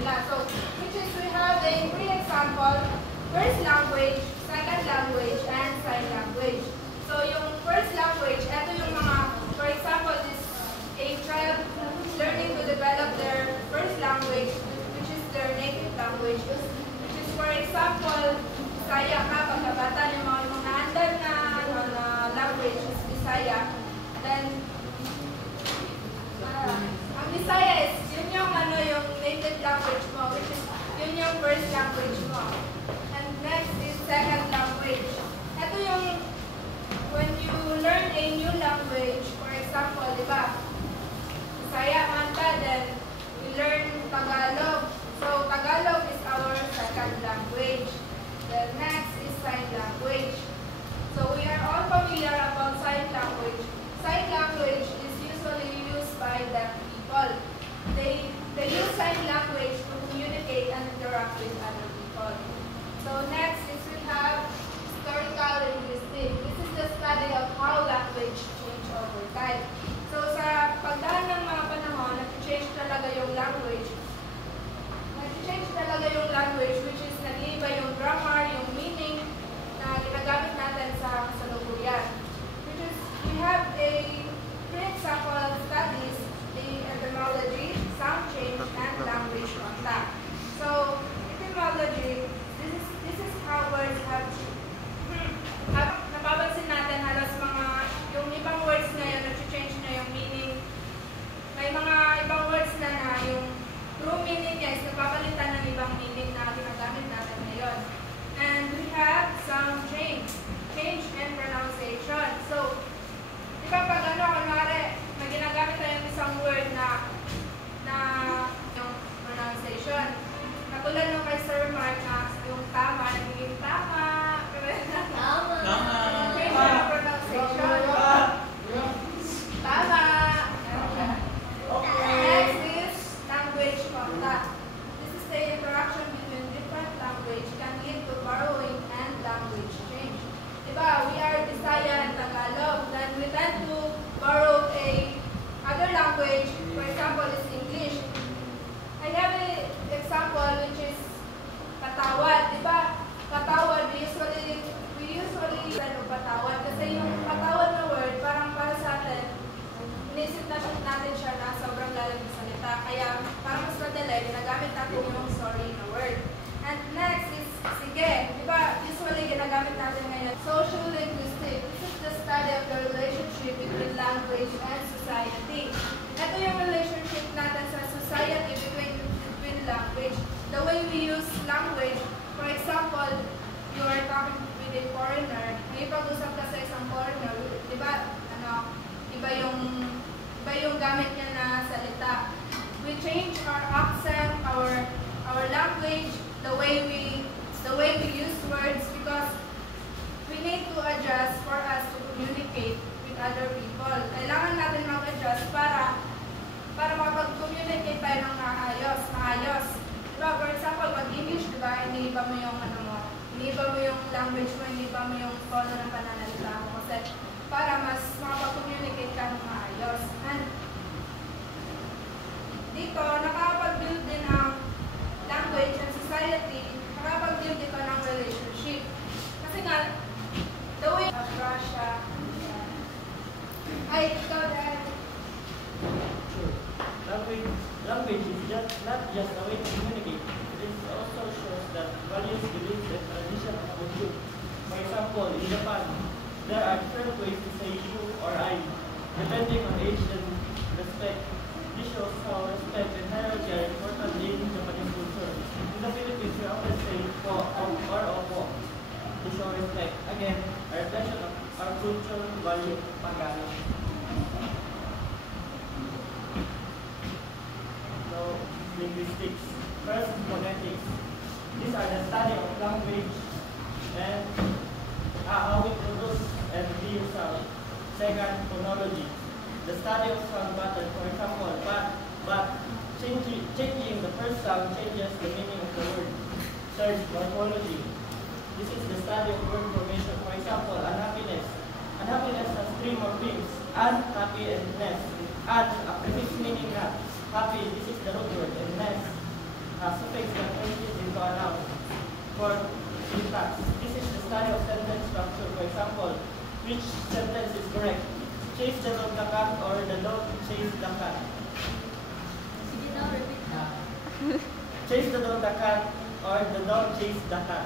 nila. So, which is we have a three example, first language, second language, and sign language. So, yung first language, ito yung mga, for example, this a child learning to develop their first language, which is their native language, which is, for example, Bisaya ka, pagkabata ng mga naandar na language is Bisaya. Then, ang Bisaya is, yun yung, yung native language mo, which is, yun yung first language mo. And next is second language. Ito yung, when you learn a new language, for example, di ba? Bisaya manta, then we learn Tagalog. So, Tagalog is our second language. The next is sign language. So, we are all familiar about sign language. Sign language is usually used by deaf people. They use sign language to communicate and interact with other people. So, next is we have historical linguistics. This is the study of how language change over time. So, sa pagdaan ng mga panahon, nag-change talaga yung language. Nag-change talaga yung language, which is nag-iiba yung grammar, yung meaning na ginagamit natin sa kasalukuyan. Which is, we have a three example of studies, the etymology, sound change, and language contact. So, etymology, this is how words have napapansin natin halos mga, yung ibang words na yun, nag-change na yung meaning. May mga ibang words na yung true meaning niya is napapalitan ng ibang meaning na ginagamit natin ngayon. And we have sound change and pronunciation. So, di ba pag kunwari, may ginagamit tayong isang word na yung pronunciation. Katulad nung kay Sir Mark na yung tama, nagiging tama. Change ng pronunciation. Tama. Next is language contact. This is the interaction between different language can lead to borrowing and language change. Diba, we are Bisaya and Tagalog. Then we tend to borrow other language. For example, is English. I have an example which is patawad. Diba, patawad, we usually patawad. Kasi yung patawad na word, parang para sa atin, inisip natin siya na sobrang lalim na salita. Kaya, para mas madali, ginagamit natin yung sorry na word. And next is sige. Diba, usually ginagamit natin ngayon, social linguistics. This is the study of the relationship between language and society. Ito yung relationship natin sa society between language. The way we use language, for example, you are talking with a foreigner, may pag-usap ka sa isang foreigner, diba, iba yung gamit niya na salita. We change our accent, our language, the way we use words because we need to adjust for us to communicate with other people. Kailangan natin mag-adjust para makapag-communicate tayo ng maayos. Diba, for example, pag English, diba, iniiba mo yung iniiba mo yung language mo, iniiba mo yung tono ng pananalita mo kasi para mas makapag-communicate ka ng maayos. And dito, nakakapag-build din ang language and society, nakakapag-build dito ng relationship. Kasi nga, the way of Russia, ay, ikaw dahil. Language is not just a way to communicate. It also shows that values, beliefs, and traditions of a group. For example, in Japan, there are different ways to say you or I, depending on age and respect. This shows how respect and hierarchy are important in Japanese culture. In the Philippines, we often say po or opo to show respect. Again, a reflection of our culture value, pagano. So, linguistics. First, phonetics. These are the study of language and how we produce and view sound. Second, phonology. The study of sound pattern, for example, but changing the first sound changes the meaning of the word. Third, morphology. This is the study of word formation. For example, unhappiness. Unhappiness has three morphemes: unhappy and ness. Un, a prefix meaning not. Happy, this is the root word, and ness. a suffix that changes into a noun. For syntax, this is the study of sentence structure. For example, which sentence is correct? Chase the dog the cat or the dog chase the cat? Chase the dog the cat or the dog chase the cat?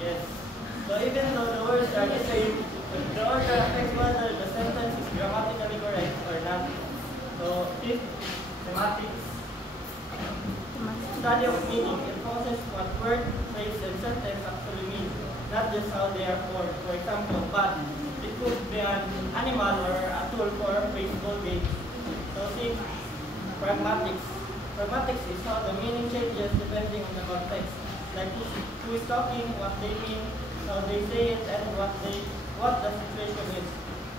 Yes. So even though the words are the same, the order affects whether the sentence is grammatically correct or not. So fifth, semantics. Study of meaning. It focuses what word, phrase, and sentence actually mean, not just how they are formed. For example, bat. It could be an animal or a tool for baseball games. So sixth, pragmatics. Pragmatics is how the meaning changes depending on the context. Like who is talking, what they mean, how they say it, and what the situation is.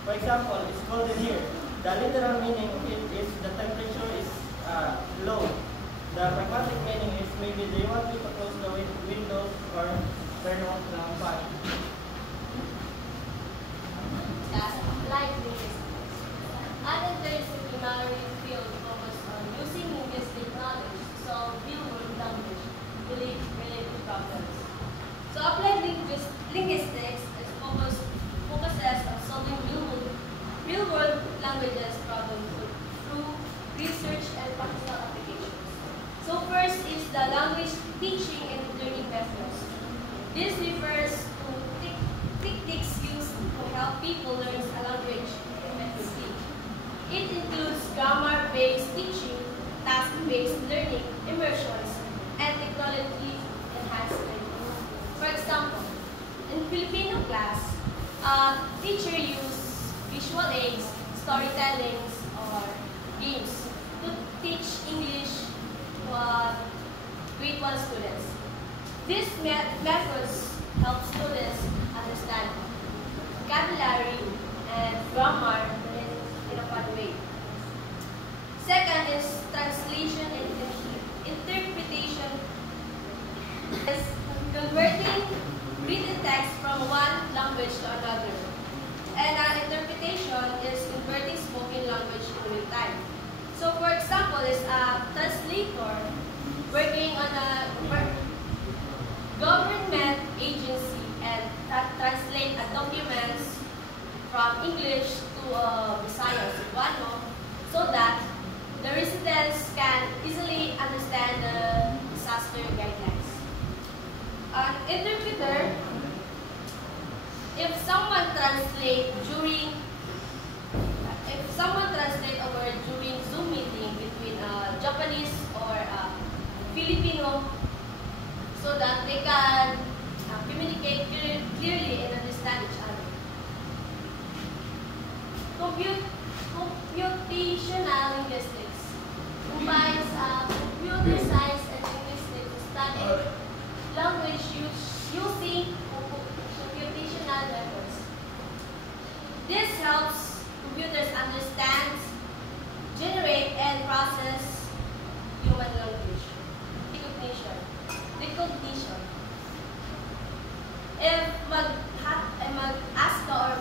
For example, it's cold in here. The literal meaning of it is the temperature is low. The pragmatic meaning is maybe they want you to close the windows or turn off the fan. That's applied linguistics. An interdisciplinary field focused on using linguistic knowledge to solve real-world language related problems. So applied linguistics is focuses on solving real-world languages problems through research and practical applications. So first is the language teaching and learning methods. This refers to techniques used to help people learn a language effectively. It includes grammar-based teaching, task-based learning, immersions, and technology-enhanced learning. For example, in Filipino class, teacher uses visual aids, storytellings, or games to teach English to grade 1 students. These methods help students understand vocabulary and grammar in a fun way. Second is translation and interpretation. Is converting written text from one language to another. And interpretation is converting spoken language in real time. So for example, is a translator working on a government agency and translate a documents from English to Bisaya or Cebuano so that the residents can easily understand the disaster guidelines. An interpreter, if someone translate a word during Zoom meeting between Japanese or Filipino, so that they can communicate clearly and understand each other. Computational linguistics combines computer science and linguistics to study language using computational methods. This helps computers understand, generate, and process human language. Recognition. If mag-ask ka or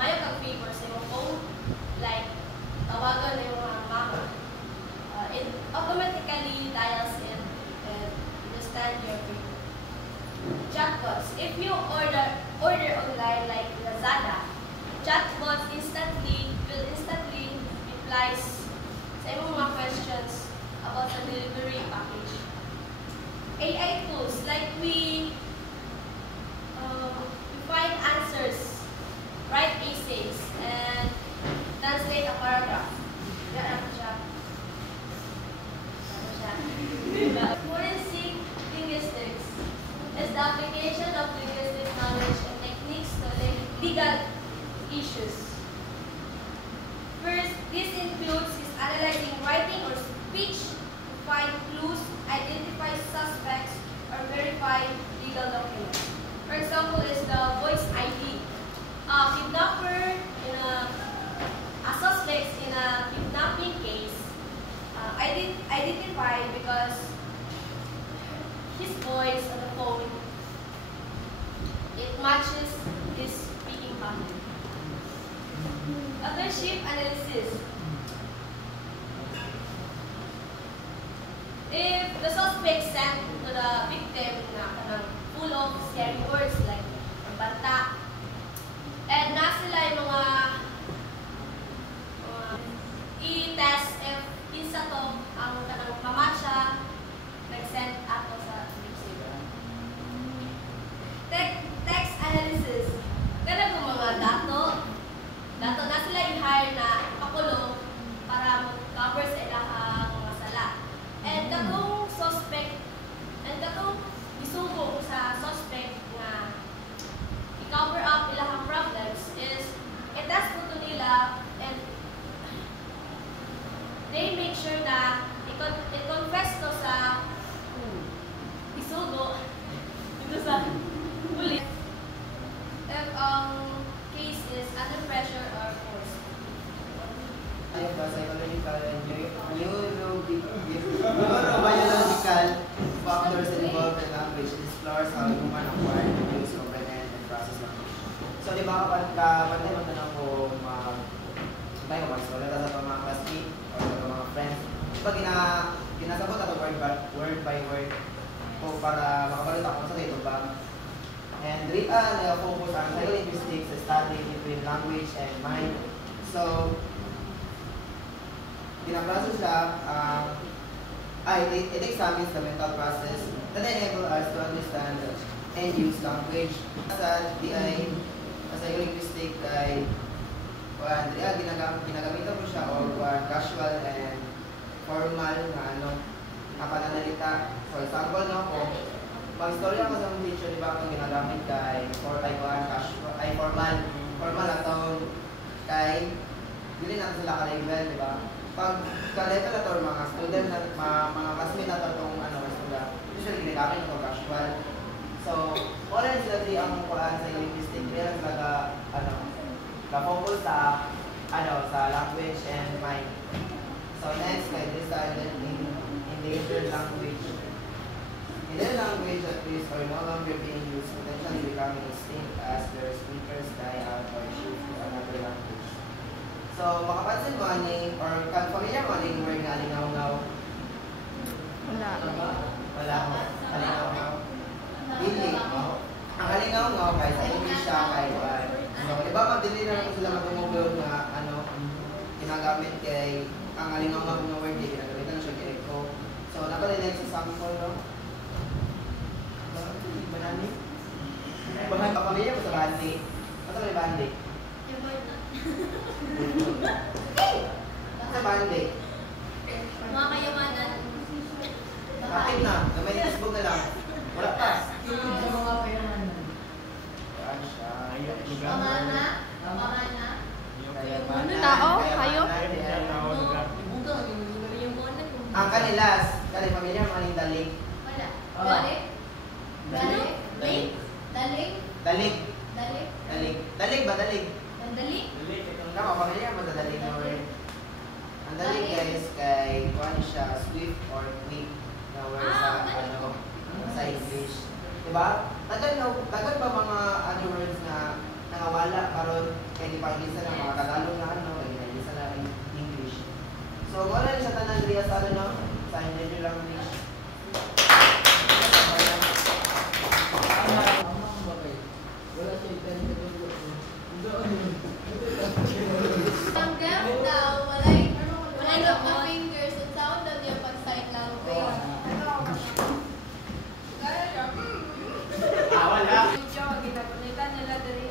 ngayon kang favor sa iyong phone, like tawagan na yung mga mama, it automatically dials in and understand your favor. Chatbots. If you order online like Lazada, chatbots will instantly replies sa iyong mga questions about the delivery package. AI tools, like we find answers, write essays, and translate a paragraph. Forensic linguistics is the application of linguistic knowledge and techniques to legal issues. First, this includes analyzing writing or speech to find clues, identify suspects, or verify legal documents. For example, is the voice ID. Kidnapper in a suspect in a kidnapping case identified because his voice on the phone it matches his speaking pattern. Authorship analysis. the suspect sent to the victim na kanang full of scary words like banta. And na sila yung mga i-test if isa to ang kanang mamatcha nag-send ato sa victim. Text analysis. Kada kung mga dato na sila i-hire na pakulo para mag-cover sa ilahang mga sala. And katong suspect, and katong isugo sa suspect na i-cover up ilahang problems is i-test mo to nila and they make sure na i-confess to sa isugo dito sa huli. If case is under pressure or force. Ayun ba, psychological and neurobiological factors involved in language explores how human acquire, use, comprehend, and process language. So, di ba kapag mo tanong ko tayo mag-explore sa mga classmate or sa mga friends, di ba ginasabot ito word by word ko para makabalita ko sa ito ba? And Rita focus on psycholinguistics study between language and mind. So, ginaproces siya, it examines the mental process that enable us to understand and use language. Sa DI, psycholinguistic ay ginagamitan ko siya o casual and formal na pananalita. For example, pag-storya ko sa mga teacher, di ba akong ginagamit kay casual, ay formal atong kay hindi natin sila ka-level, di ba? Pag ka-level na ito, mga student, mga classmate na ito itong usually ginagamit ito casual. So, wala rin sila ang kuhaan sa linguistic, kaya sila ka-focus sa language and mind. So, next, like this endangered language. In their language that is or no longer being used, potentially becoming extinct as their speakers die out or shift to another language. So, makapansin mo or familiar mo word nga alingaw-ngaw? Wala. Alingaw-ngaw? Dili. Ang alingaw-ngaw kay sa English siya kay so, diba madili na lang sila matungugod na ginagamit kay ang alingaw-ngaw na word kay ginagamitan na siya kay Echo. So, napalinig sa sample, no? Banani? Pamilya mo sa bandi? Ano may bandi? Sa bandi? Mga kayamanan. Kapit na. Gamay Facebook na lang. Wala pa. Pangana. Tao? Hayo? Ang kanilas. Pamilya mo aling dalig. Wala. Dalig? Dalig. Dalig ba? Dalig? Dalig. Tama, pamilya mo sa dalig na word. Ang dalig guys, kay kuhan siya swift or quick na word sa English. Diba? Tagal ba mga other words na nakawala karon kay ipagisa ng mga Tagalog na ipagisa na English. So, wala rin sa tanan riya sa sa endangered language. Hanggang daw, walay look na fingers at sound daw niya pag sign language. Wala. Medyo ginagunitan nila diri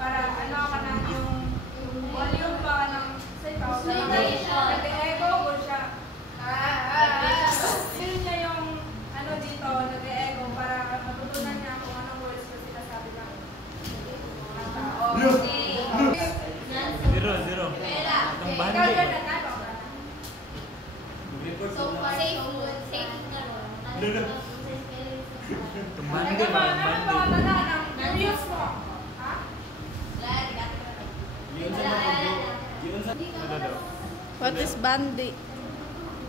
para ka na yung volume pa ng sa ikaw. Nag-echo ko siya. Feel niya yung dito, nag-echo para matutunan niya kung anong words na sinasabi ng tao. Zero. Ang bandi. Ikaw dyan na tayo. So, safe food. Safe na ron. Bandi ba? Ang views mo. Ha? Yun sa What is bandi?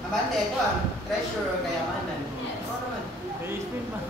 Ang bande, ito treasure or kayamanan. Oo naman. Kaya spin ba?